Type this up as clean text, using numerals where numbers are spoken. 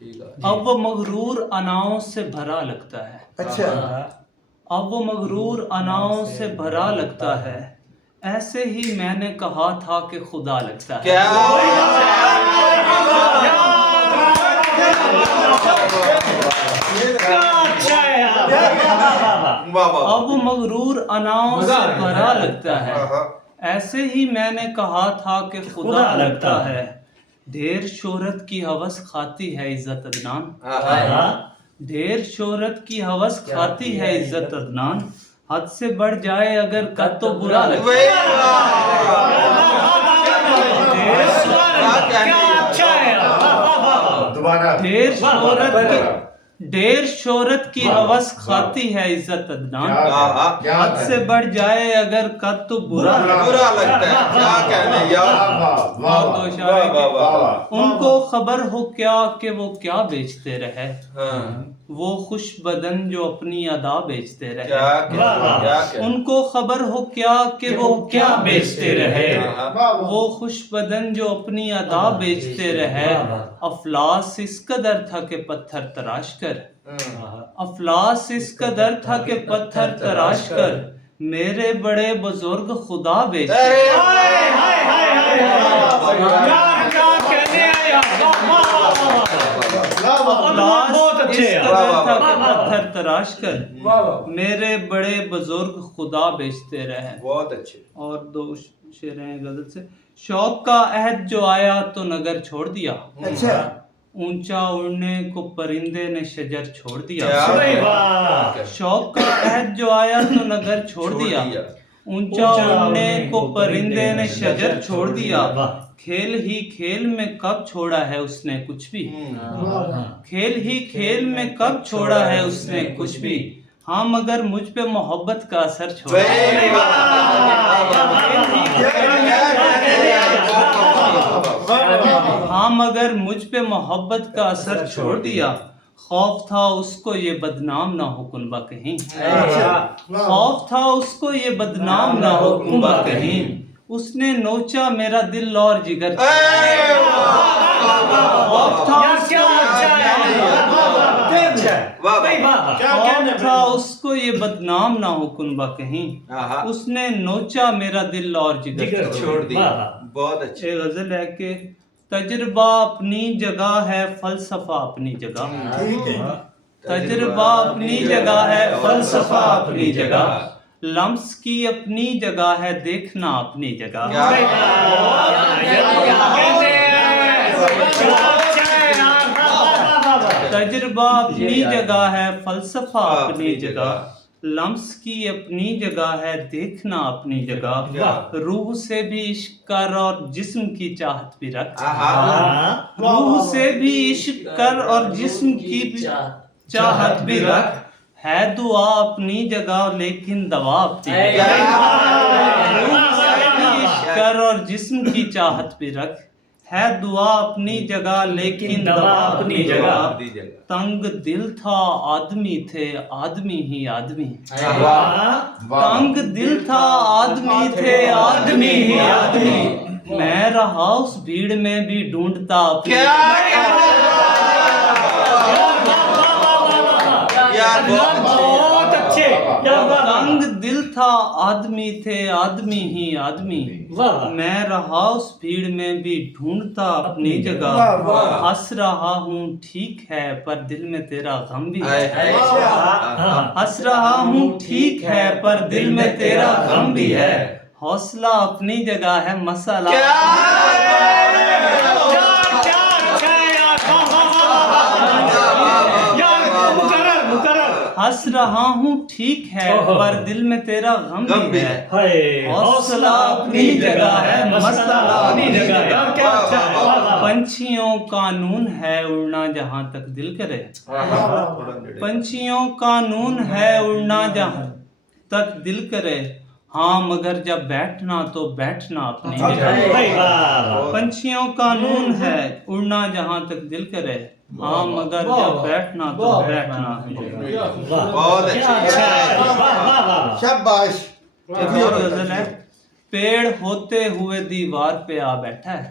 اب وہ مغرور اناؤں سے بھرا لگتا ہے. اچھا اب وہ مغرور اناؤں سے بھرا لگتا ہے. ایسے ہی میں نے کہا تھا کہ خدا لگتا ہے. اب وہ مغرور اناؤں سے بھرا لگتا ہے. ایسے ہی میں نے کہا تھا کہ خدا لگتا ہے. ڈھیر شہرت کی ہوس کھاتی ہے عزت عدنان. ڈھیر شہرت کی ہوس کھاتی ہے عزت عدنان. حد سے بڑھ جائے اگر قد تو برا لگتا ہے. ڈھیر شہرت کی ہوس کھاتی ہے عزت عدنان. حد سے بڑھ جائے اگر قد تو برا لگتا ہے. ان کو خبر ہو کیا کہ وہ کیا بیچتے رہے. وہ خوش بدن جو اپنی ادا بیچتے رہے. ان کو خبر ہو کیا کہ وہ کیا بیچتے رہے. وہ خوش بدن جو اپنی ادا بیچتے رہے. افلاس اس قدر تھا کہ پتھر تراش کر. افلاس اس قدر تھا کہ پتھر تراش کر میرے بڑے بزرگ خدا بیچتے رہے. پتھر تراش کر میرے بڑے بزرگ خدا بیچتے رہے. بہت اچھے. اور دو شعر ہیں غزل سے. شوق کا عہد جو آیا تو نگر چھوڑ دیا. اچھا اونچا اڑنے کو پرندے نے شجر چھوڑ دیا. شوق کا عہد جو آیا تو نگر چھوڑ دیا. اونچا اڑنے کو پرندے نے شجر چھوڑ دیا. کھیل ہی کھیل میں کب چھوڑا ہے اس نے کچھ بھی. کھیل ہی کھیل میں کب چھوڑا ہے اس نے کچھ بھی. ہاں مگر مجھ پہ محبت کا اثر چھوڑا. ہاں مگر مجھ پہ محبت کا اثر چھوڑ دیا. خوف تھا اس کو یہ بدنام نہ ہو کنبہ کہیں. خوف تھا اس کو یہ بدنام نہ ہو کنبہ کہیں. اس نے نوچا میرا دل اور جگر. خوف تھا اس کو یہ بدنام نہ ہو کنبہ کہیں. اس نے نوچا میرا دل اور جگر چھوڑ دیا. بہت اچھے. غزل ہے کہ تجربہ اپنی جگہ ہے فلسفہ اپنی جگہ. تجربہ اپنی جگہ ہے فلسفہ اپنی جگہ. لمس کی اپنی جگہ ہے دیکھنا اپنی جگہ. تجربہ اپنی جگہ ہے فلسفہ اپنی جگہ. لمس کی اپنی جگہ ہے دیکھنا اپنی جگہ. روح سے بھی عشق کر اور جسم کی چاہت بھی رکھ. روح سے بھی عشق کر اور جسم کی چاہت بھی رکھ. ہے دعا اپنی جگہ لیکن دوا اپنی جگہ. روح سے بھی عشق کر اور جسم کی چاہت بھی رکھ. ہے دعا اپنی جگہ لیکن دوا اپنی جگہ. تنگ دل تھا آدمی تھے آدمی ہی آدمی. تنگ دل تھا آدمی تھے آدمی ہی آدمی. میں رہا اس بھیڑ میں بھی ڈھونڈتا اپنی. تنگ دل تھا آدمی تھے آدمی ہی آدمی. میں رہا اس بھیڑ میں بھی ڈھونڈتا اپنی جگہ. ہنس رہا ہوں ٹھیک ہے پر دل میں تیرا غم بھی ہے. ہنس رہا ہوں ٹھیک ہے پر دل میں تیرا غم بھی ہے. حوصلہ اپنی جگہ ہے مسئلہ ہنس رہا ہوں ٹھیک ہے پر دل میں تیرا غم بھی ہے. حوصلہ اپنی جگہ ہے مسئلہ اپنی جگہ. پنچھیوں کا نون ہے اڑنا جہاں تک دل کرے. پنچھیوں کا نون ہے اڑنا جہاں تک دل کرے. ہاں مگر جب بیٹھنا تو بیٹھنا اپنی جگہ. پنچھیوں کا نون ہے اڑنا جہاں تک دل کرے. ہاں مگر جب بیٹھنا تو بیٹھنا اپنی جگہ. بہت اچھا. شاباش. ایک اور غزل ہے. پیڑ ہوتے ہوئے دیوار پہ آ بیٹھا ہے.